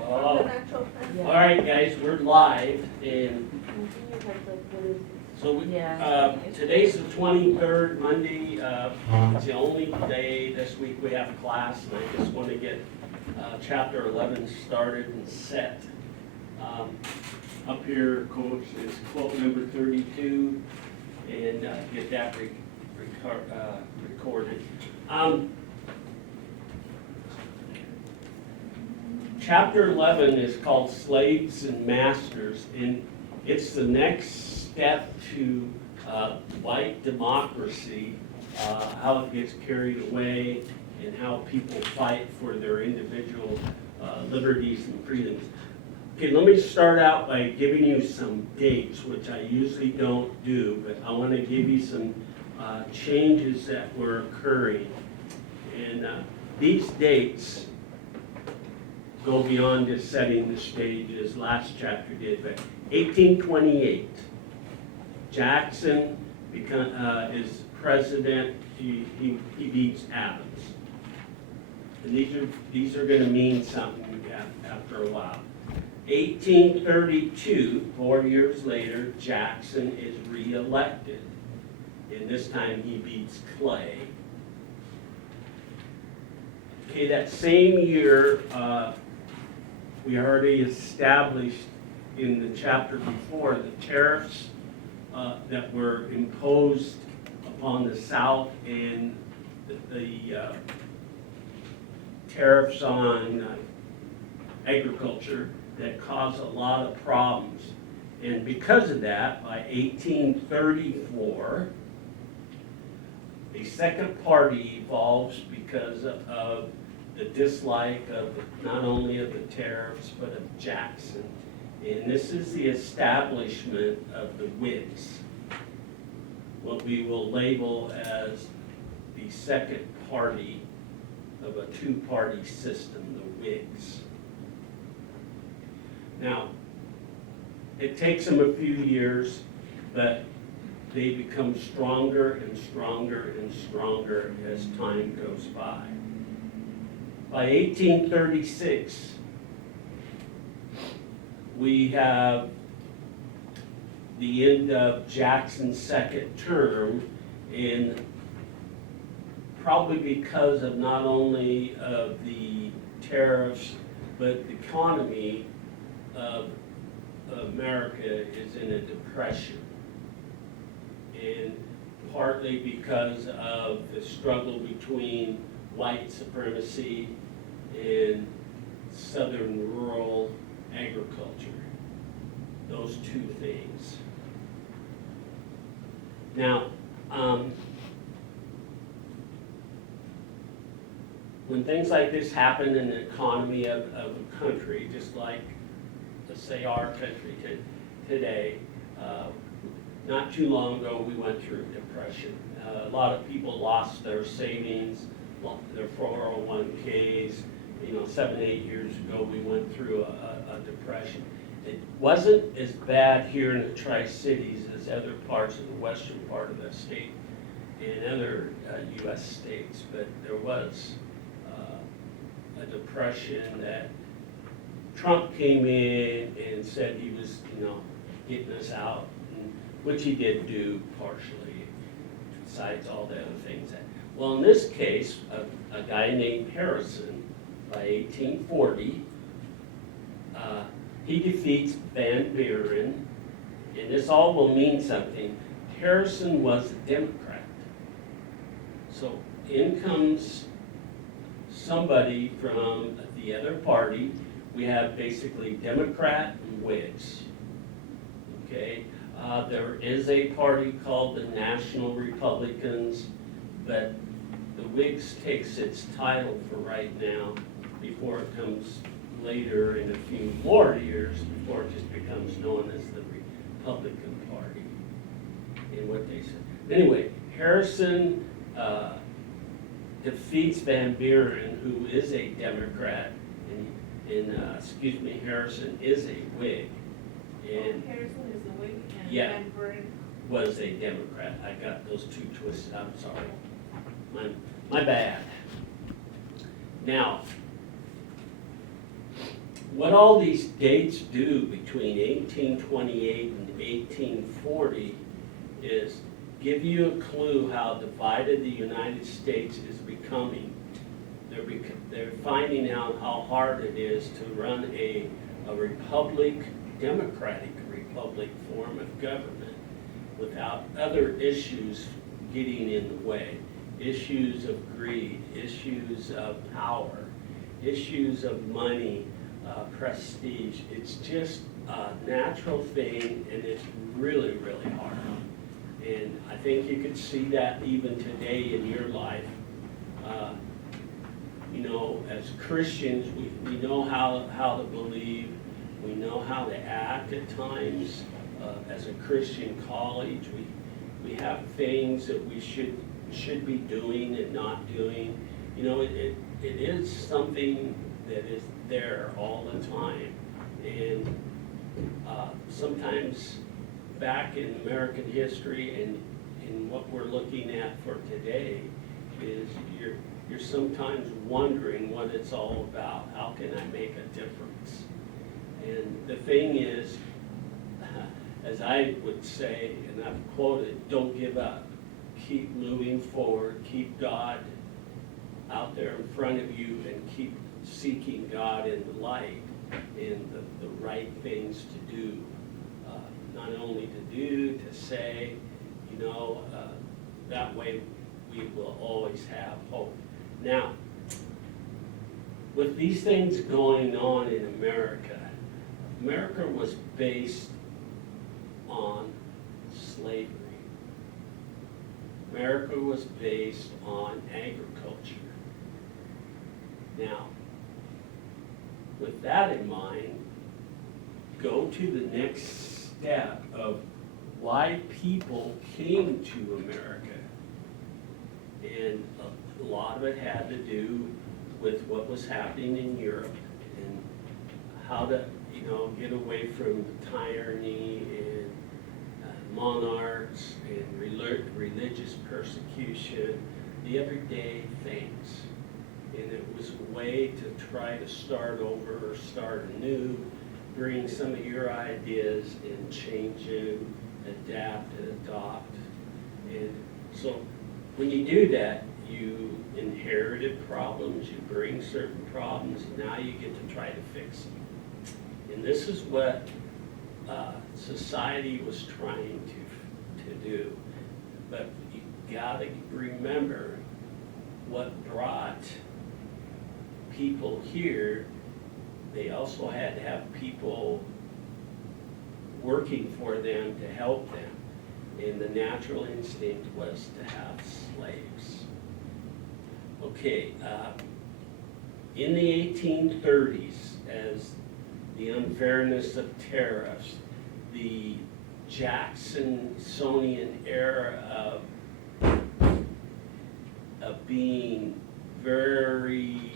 Oh. All right, guys, we're live, and so today's the 23rd, Monday. It's the only day this week we have class, and I just want to get chapter 11 started and set. Up here, Coach, is quote number 32, and get that recorded. Chapter 11 is called Slaves and Masters, and it's the next step to white democracy, how it gets carried away, and how people fight for their individual liberties and freedoms. Okay, let me start out by giving you some dates, which I usually don't do, but I want to give you some changes that were occurring. And these dates go beyond just setting the stage as last chapter did, but 1828, Jackson is president. He beats Adams, and these are going to mean something after a while. 1832, 4 years later, Jackson is re-elected, and this time he beats Clay. Okay, that same year, we already established in the chapter before the tariffs that were imposed upon the South, and the tariffs on agriculture that caused a lot of problems. And because of that, by 1834, a second party evolves because of the dislike of not only of the tariffs, but of Jackson. And this is the establishment of the Whigs, what we will label as the second party of a two-party system, the Whigs. Now, it takes them a few years, but they become stronger and stronger and stronger as time goes by. By 1836, we have the end of Jackson's second term, and probably because of not only of the tariffs, but the economy of America is in a depression. And partly because of the struggle between white supremacy and southern rural agriculture. Those two things. Now, when things like this happen in the economy of a country, just like, let's say, our country today, not too long ago we went through a depression. A lot of people lost their savings, their 401ks. 7, 8 years ago we went through a depression. It wasn't as bad here in the Tri-Cities as other parts of the western part of the state and other U.S. states, but there was a depression that Trump came in and said he was, getting us out, which he did do partially, besides all the other things. Well, in this case, a guy named Harrison, by 1840, he defeats Van Buren, and this all will mean something. Harrison was a Democrat. So in comes somebody from the other party. We have basically Democrat and Whigs. Okay, there is a party called the National Republicans, but the Whigs takes its title for right now before it comes later in a few more years before it just becomes known as the Republican Party in what they said. Anyway, Harrison defeats Van Buren, who is a Democrat, and Harrison is a Whig. And Harrison is a Whig and yeah, Van Buren was a Democrat. I got those two twisted. I'm sorry. My bad. Now, what all these dates do between 1828 and 1840 is give you a clue how divided the United States is becoming. They're finding out how hard it is to run a republic, democratic republic form of government without other issues getting in the way. Issues of greed, issues of power, issues of money, prestige. It's just a natural thing, and it's really, really hard. And I think you could see that even today in your life. You know, as Christians, we know how to believe, we know how to act at times. As a Christian college, we have things that we should be doing and not doing. You know, it is something that is there all the time. And sometimes back in American history and in what we're looking at for today is you're sometimes wondering what it's all about. How can I make a difference? And the thing is, as I would say, and I've quoted, don't give up. Keep moving forward. Keep God out there in front of you, and keep seeking God in the light and the right things to do. Not only to do, to say, you know, that way we will always have hope. Now, with these things going on in America, America was based on slavery. America was based on agriculture. Now, with that in mind, go to the next step of why people came to America. And a lot of it had to do with what was happening in Europe and how to, you know, get away from tyranny and monarchs and religious persecution, the everyday things. And it was a way to try to start over or start anew, bring some of your ideas and change them, adapt and adopt. And so when you do that, you inherited problems, you bring certain problems, now you get to try to fix them. And this is what society was trying to do. But you gotta remember what brought people here. They also had to have people working for them to help them. And the natural instinct was to have slaves. Okay, in the 1830s, as the unfairness of tariffs, the Jacksonian era of being very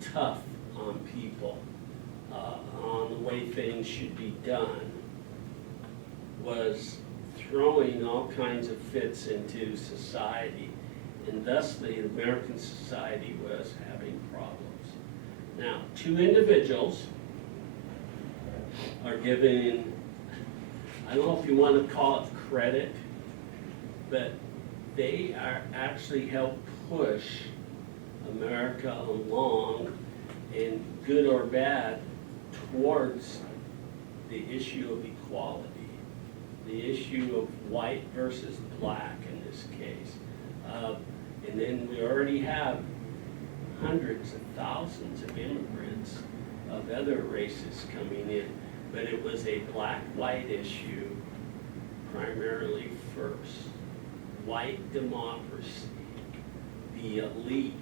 tough on people, on the way things should be done, was throwing all kinds of fits into society, and thus the American society was having problems. Now, two individuals are given, I don't know if you want to call it credit, but they are actually helped push America along, in good or bad, towards the issue of equality, the issue of white versus black in this case. And then we already have hundreds of thousands of immigrants of other races coming in, but it was a black-white issue primarily first. White democracy, the elite.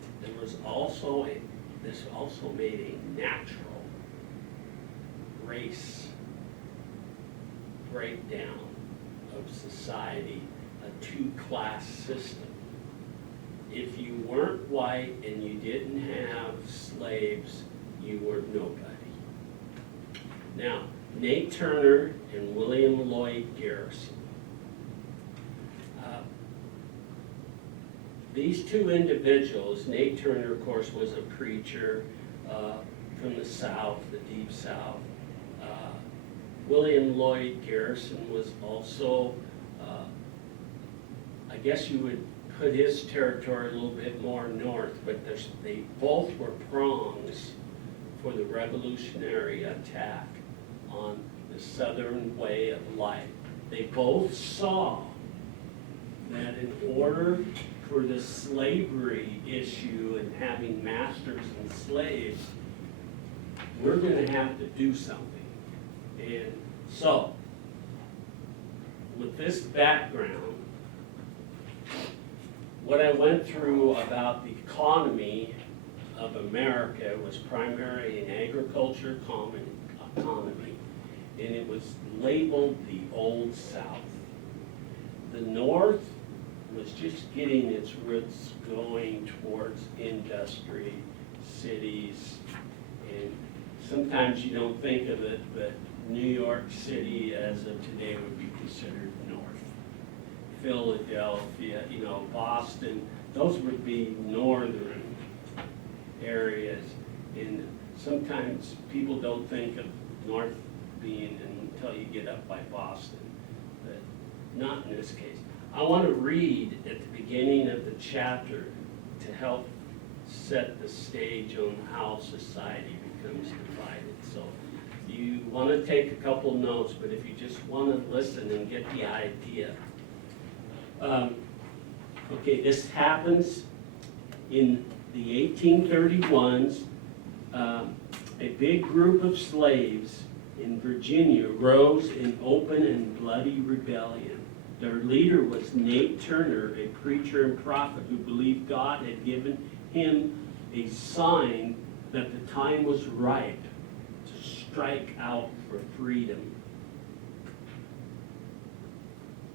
This also made a natural race breakdown of society, a two-class system. If you weren't white and you didn't have slaves, you were nobody. Now, Nate Turner and William Lloyd Garrison. These two individuals, Nate Turner, of course, was a preacher from the South, the Deep South. William Lloyd Garrison was also, I guess you would put his territory a little bit more north, but they both were prongs for the revolutionary attack on the Southern way of life. They both saw that in order for the slavery issue and having masters and slaves, we're going to have to do something. And so, with this background, what I went through about the economy of America was primarily an agriculture economy, and it was labeled the Old South. The North was just getting its roots going towards industry, cities, and sometimes you don't think of it, but New York City as of today would be considered north. Philadelphia, Boston, those would be northern areas. And sometimes people don't think of north being until you get up by Boston, but not in this case. I want to read at the beginning of the chapter to help set the stage on how society becomes divided. So you want to take a couple notes, but if you just want to listen and get the idea. Okay, this happens in the 1831s. A big group of slaves in Virginia rose in open and bloody rebellion. Their leader was Nate Turner, a preacher and prophet who believed God had given him a sign that the time was ripe to strike out for freedom.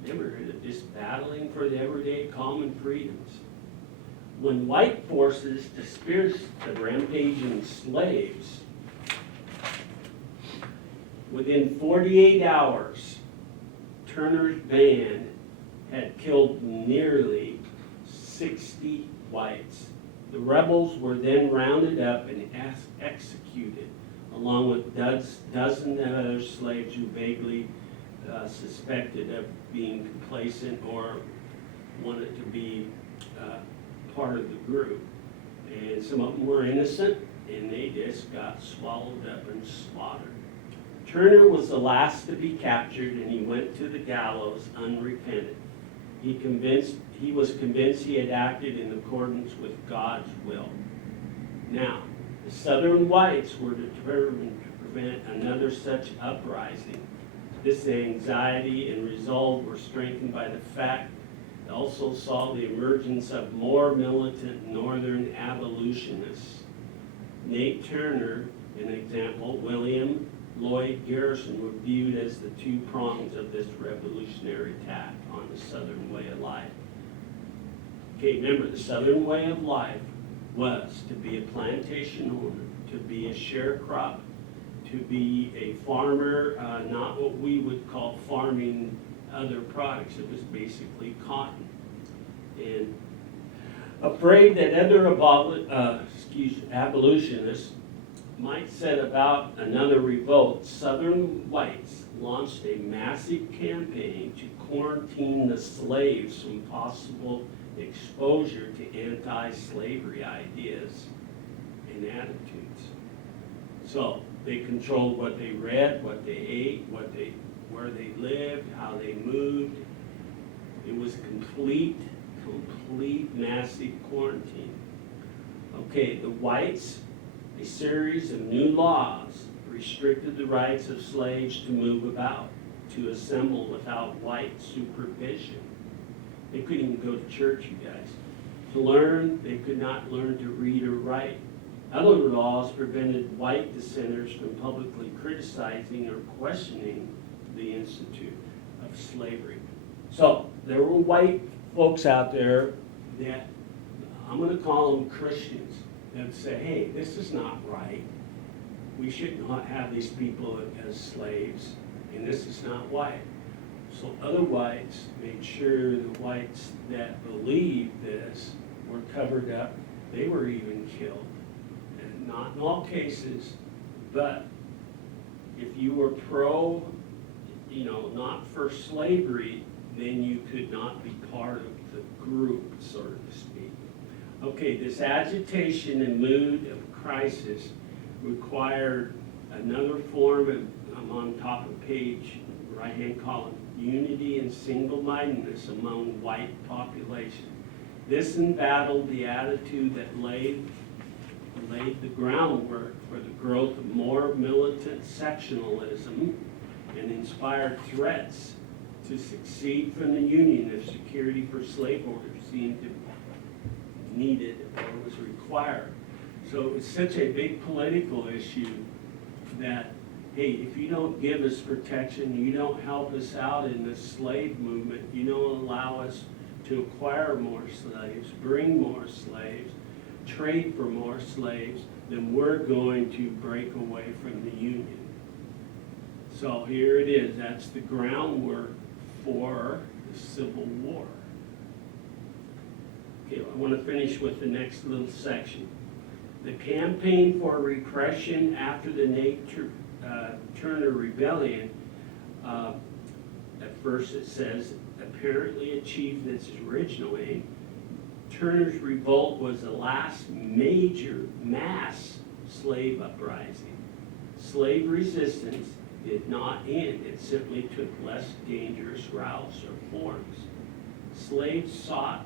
Never heard of just battling for the everyday common freedoms. When white forces dispersed the rampaging slaves, within 48 hours, Turner's band had killed nearly 60 whites. The rebels were then rounded up and executed, along with dozens of other slaves who vaguely suspected of being complacent or wanted to be part of the group. And some of them were innocent, and they just got swallowed up and slaughtered. Turner was the last to be captured, and he went to the gallows unrepentant. He was convinced he had acted in accordance with God's will. Now, the Southern whites were determined to prevent another such uprising. This anxiety and resolve were strengthened by the fact they also saw the emergence of more militant Northern abolitionists. Nate Turner, an example, William Lloyd Garrison were viewed as the two prongs of this revolutionary attack on the Southern way of life. Okay, remember, the Southern way of life was to be a plantation owner, to be a sharecropper, to be a farmer, not what we would call farming other products. It was basically cotton. And afraid that other abolitionists might set about another revolt, Southern whites launched a massive campaign to quarantine the slaves from possible exposure to anti-slavery ideas and attitudes. So they controlled what they read, what they ate, where they lived, how they moved. It was complete massive quarantine. Okay, the whites, a series of new laws restricted the rights of slaves to move about, to assemble without white supervision. They couldn't even go to church, you guys. To learn, they could not learn to read or write. Other laws prevented white dissenters from publicly criticizing or questioning the institute of slavery. So there were white folks out there that, I'm going to call them Christians, that would say, hey, this is not right. We should not have these people as slaves, and this is not white. So other whites made sure the whites that believed this were covered up. They were even killed. And not in all cases, but if you were pro, not for slavery, then you could not be part of the group, so to speak. Okay, this agitation and mood of crisis required another form of, I'm on top of page, right-hand column, unity and single-mindedness among white population. This embattled the attitude that laid the groundwork for the growth of more militant sectionalism and inspired threats to succeed from the Union if security for slaveholders seemed to be needed or was required. So it was such a big political issue that, hey, if you don't give us protection, you don't help us out in the slave movement, you don't allow us to acquire more slaves, bring more slaves, trade for more slaves, then we're going to break away from the Union. So here it is. That's the groundwork for the Civil War. Okay, I want to finish with the next little section. The campaign for repression after the Nate Turner Rebellion, at first it says, apparently achieved its original aim. Turner's revolt was the last major mass slave uprising. Slave resistance did not end. It simply took less dangerous routes or forms. Slaves sought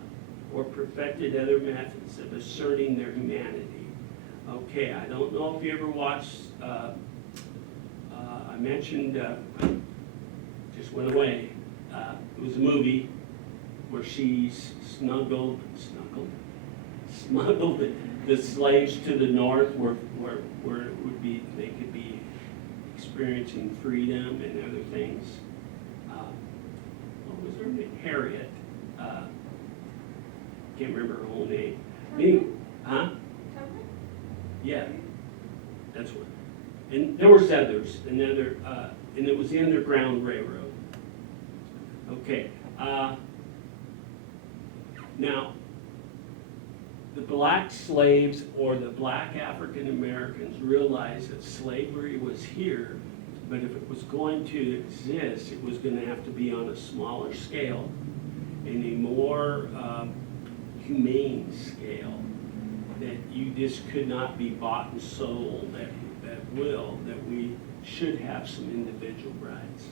or perfected other methods of asserting their humanity. Okay, I don't know if you ever watched, I mentioned, just went away. It was a movie where she smuggled the slaves to the north where it would be, they could be experiencing freedom and other things. What was her name? Harriet. Can't remember her whole name. Yeah, that's what. And there was others, and it was the Underground Railroad. Okay. Now, the black slaves or the black African Americans realized that slavery was here, but if it was going to exist, it was going to have to be on a smaller scale, and a more humane scale, that you just could not be bought and sold at will, that we should have some individual rights.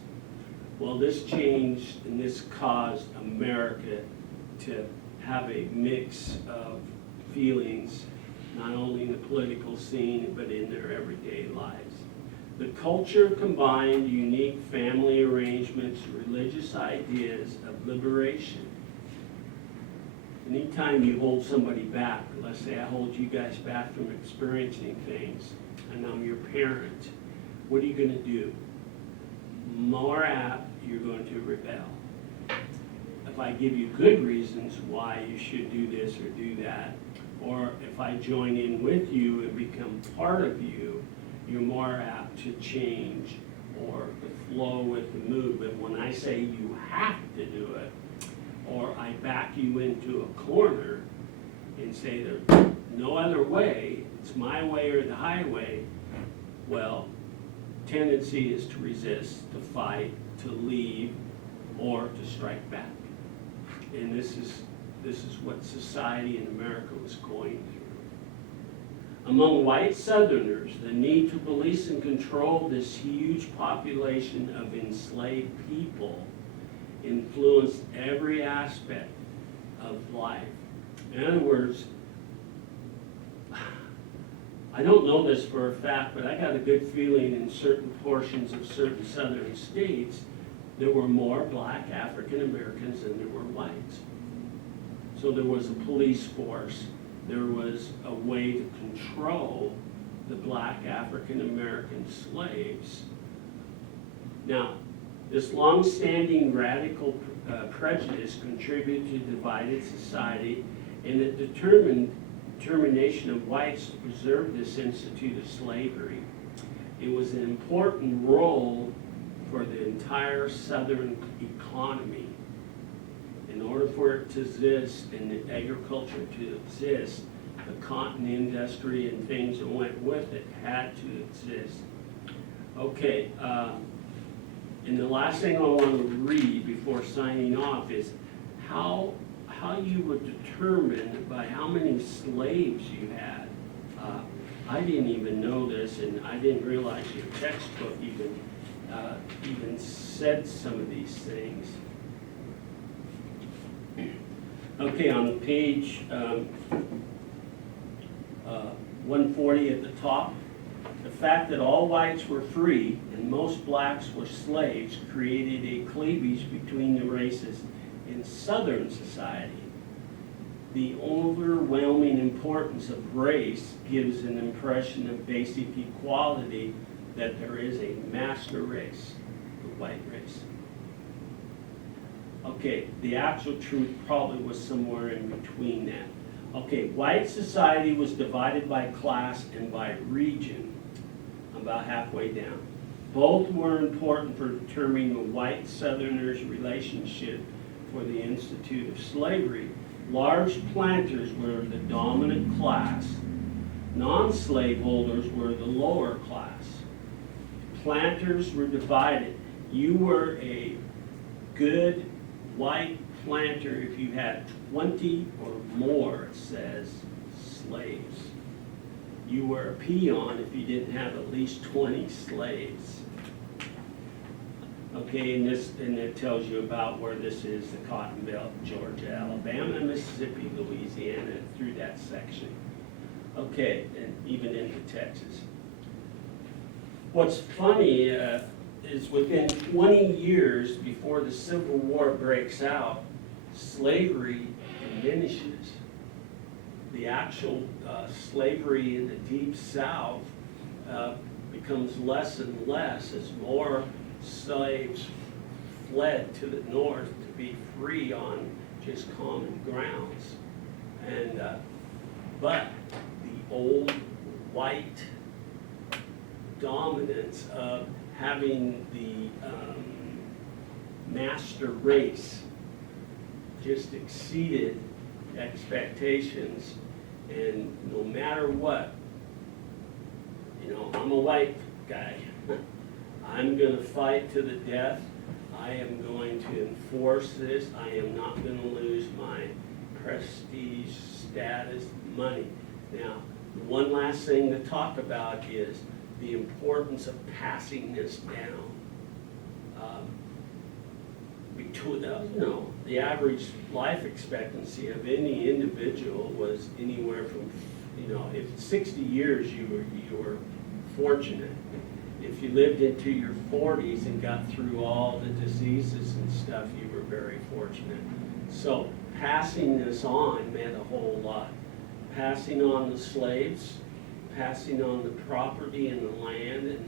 Well, this changed and this caused America to have a mix of feelings, not only in the political scene, but in their everyday lives. The culture combined unique family arrangements, religious ideas of liberation. Anytime you hold somebody back, let's say I hold you guys back from experiencing things, and I'm your parent, what are you going to do? More apt, you're going to rebel. If I give you good reasons why you should do this or do that, or if I join in with you and become part of you, you're more apt to change or to flow with the movement. When I say you have to do it, or I back you into a corner and say there's no other way, it's my way or the highway, well, tendency is to resist, to fight, to leave, or to strike back. And this is what society in America was going through. Among white Southerners, the need to police and control this huge population of enslaved people influenced every aspect of life. In other words, I don't know this for a fact, but I got a good feeling in certain portions of certain southern states, there were more black African Americans than there were whites. So there was a police force, there was a way to control the black African American slaves. Now, this long-standing radical prejudice contributed to divided society, and the determination of whites to preserve this institute of slavery. It was an important role for the entire Southern economy. In order for it to exist and the agriculture to exist, the cotton industry and things that went with it had to exist. Okay, and the last thing I want to read before signing off is how you would determine by how many slaves you had. I didn't even know this, and I didn't realize your textbook even said some of these things. Okay, on page 140 at the top, the fact that all whites were free and most blacks were slaves created a cleavage between the races in Southern society. The overwhelming importance of race gives an impression of basic equality, that there is a master race, the white race. Okay, the actual truth probably was somewhere in between that. Okay, white society was divided by class and by region, about halfway down. Both were important for determining the white Southerners' relationship for the institute of slavery. Large planters were the dominant class. Non-slave holders were the lower class. Planters were divided. You were a good white planter if you had 20 or more, it says, slaves. You were a peon if you didn't have at least 20 slaves. Okay, and it tells you about where this is, the Cotton Belt, Georgia, Alabama, Mississippi, Louisiana, through that section. Okay, and even into Texas. What's funny is within 20 years before the Civil War breaks out, slavery diminishes. The actual slavery in the Deep South becomes less and less as more slaves fled to the north to be free on just common grounds. And but the old white dominance of having the master race just exceeded expectations, and no matter what, you know, I'm a white guy. I'm going to fight to the death. I am going to enforce this. I am not going to lose my prestige, status, money. Now, one last thing to talk about is the importance of passing this down. The average life expectancy of any individual was anywhere from, if 60 years you were fortunate. If you lived into your 40s and got through all the diseases and stuff, you were very fortunate. So passing this on meant a whole lot. Passing on the slaves, passing on the property and the land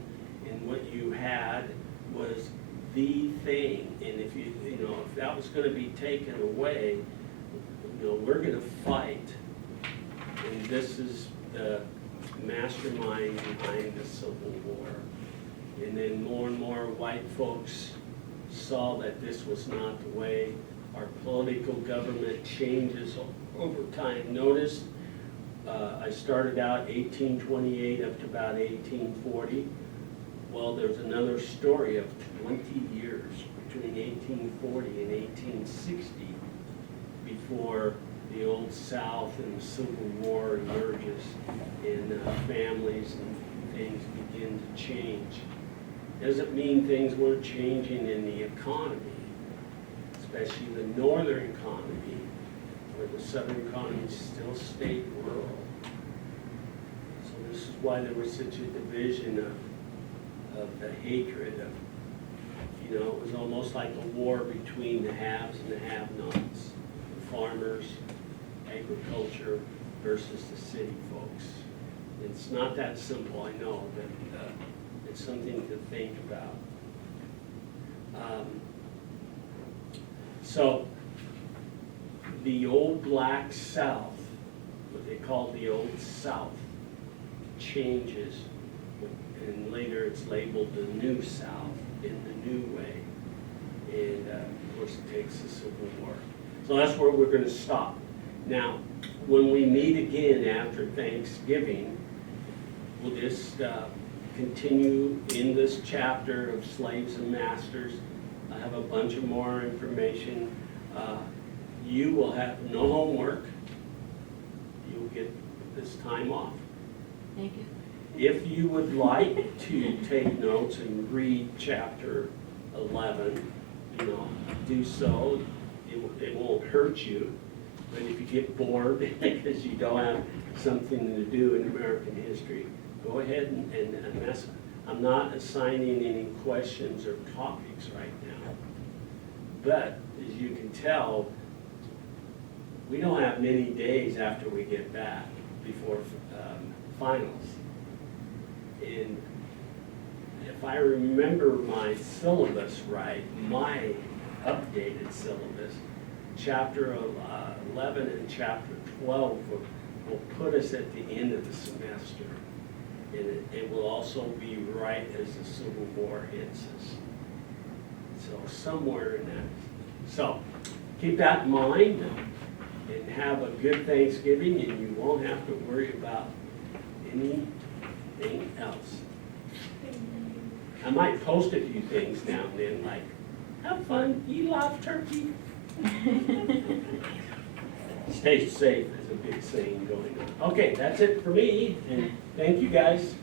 and what you had was the thing. And if if that was going to be taken away, we're going to fight. And this is the mastermind behind the Civil War. And then more and more white folks saw that this was not the way. Our political government changes over time. Notice I started out 1828 up to about 1840. Well, there's another story of 20 years between 1840 and 1860 before the Old South and the Civil War emerges and families and things begin to change. Doesn't mean things weren't changing in the economy, especially the northern economy, where the southern economy still stayed rural. So this is why there was such a division of the hatred of, it was almost like a war between the haves and the have-nots, the farmers, agriculture versus the city folks. It's not that simple, I know, but it's something to think about. So the old black South, what they call the Old South, changes, and later it's labeled the New South in the new way. And of course it takes the Civil War. So that's where we're going to stop. Now, when we meet again after Thanksgiving, we'll just continue in this chapter of slaves and masters. I have a bunch of more information. You will have no homework. You'll get this time off. Thank you. If you would like to take notes and read chapter 11, do so. It won't hurt you. But if you get bored because you don't have something to do in American history, go ahead and mess. I'm not assigning any questions or topics right now. But as you can tell, we don't have many days after we get back before finals. And if I remember my syllabus right, my updated syllabus, chapter 11 and chapter 12 will put us at the end of the semester. And it will also be right as the Civil War hits us. So somewhere in that. So keep that in mind and have a good Thanksgiving, and you won't have to worry about anything else. I might post a few things now and then, like, have fun, eat a lot of turkey. Stay safe is a big saying going on. Okay, that's it for me, and thank you guys.